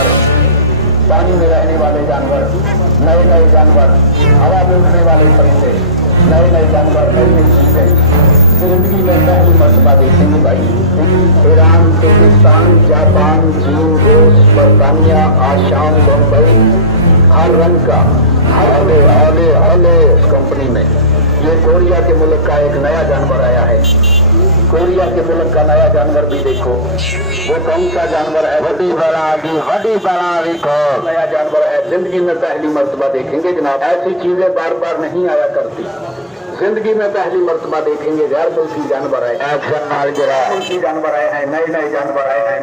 जानवर, पानी में रहने वाले जानवर, नए नए जानवर, हवा में उड़ने वाले परिंदे, नए नए जानवर, नई नई चीजें जिंदगी में पहली मर्तबा देखेंगे भाई। ईरान, पाकिस्तान, जापान, चीन, रूस, बरतानिया, आसाम, मुंबई, हर रंग का हले हले हले उस कंपनी में। ये कोरिया के मुल्क का एक नया जानवर आया है। कोरिया के मुल्क का नया जानवर भी देखो, वो कौन सा जानवर है? वडी बड़ा नया जानवर है, जिंदगी में पहली मर्तबा देखेंगे जनाब। ऐसी चीजें बार बार नहीं आया करती, जिंदगी में पहली मर्तबा देखेंगे। गैर मुल्की जानवर है, मुल्की जानवर आए हैं, नए नए जानवर आए हैं।